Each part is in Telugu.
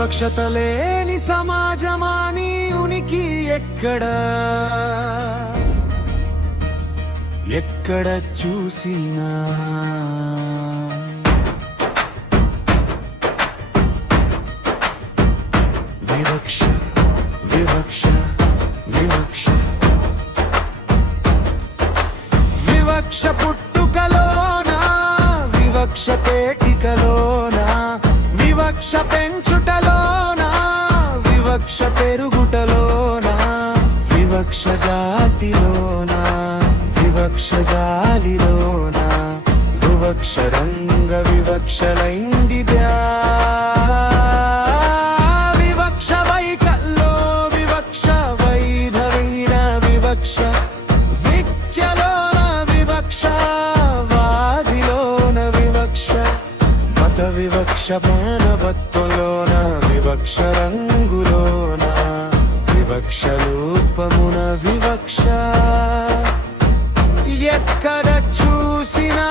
వివక్షత లేని సమాజమాని ఉనికి ఎక్కడ చూసినా వివక్ష వివక్ష వివక్ష వివక్ష పుట్టుకలోన వివక్ష పేటికలోన వివక్ష పెంచుటలోన వివక్ష పెరుగుటలోన వివక్ష జాతిలోన వివక్ష జాలిలోన వివక్ష రంగ వివక్షలైండిద్యా వివక్ష వైకల్లో వివక్ష వైధవైన వివక్ష విద్యలోన వివక్ష వాదిలోన వివక్ష మత వివక్ష మానవత్వంలోన వివక్ష రంగులోన వివక్ష రూపమున వివక్ష ఎక్కడ చూసినా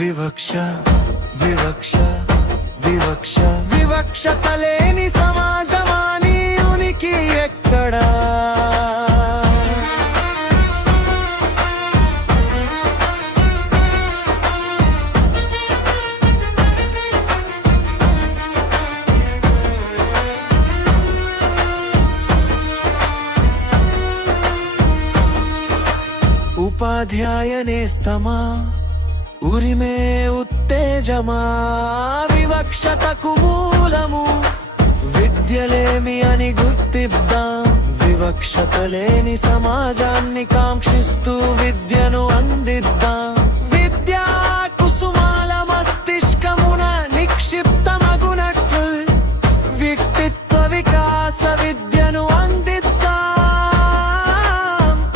వివక్ష వివక్ష వివక్ష వివక్షత లేని సమాజమాని ఉనికి ఎక్కడా ఉపాధ్యాయ నేస్తమా ఉరిమే ఉత్తేజమా వివక్షతకు మూలము విద్యలేమి అని గుర్తిద్దాం వివక్షత లేని సమాజాన్ని కాంక్షిస్తూ విద్యను అందిద్దాం విద్యా కుసుమాల మస్తిష్కమున నిక్షిప్తమగునట్లు వ్యక్తిత్వ వికాస విద్యను అందిద్దాం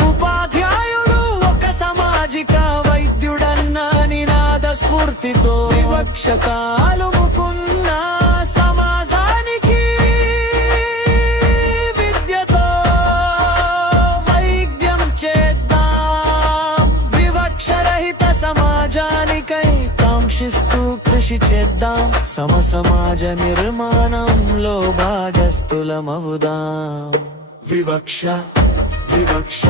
ఉపాధ్యాయుడు ఒక సామాజిక వైద్యుడన్న నినాద స్ఫూర్తితో వివక్ష కాలుముకున్న సమాజానికి విద్యతో వైద్యం చేద్దాం వివక్షరహిత సమాజానికై కాంక్షిస్తూ కృషి చేద్దాం సమాజ నిర్మాణంలో భాగస్థులమవుదాం వివక్ష వివక్ష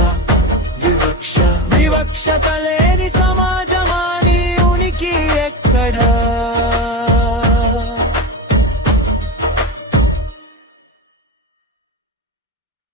వివక్ష వివక్షత లేని సమాజమాని ఉనికి ఎక్కడా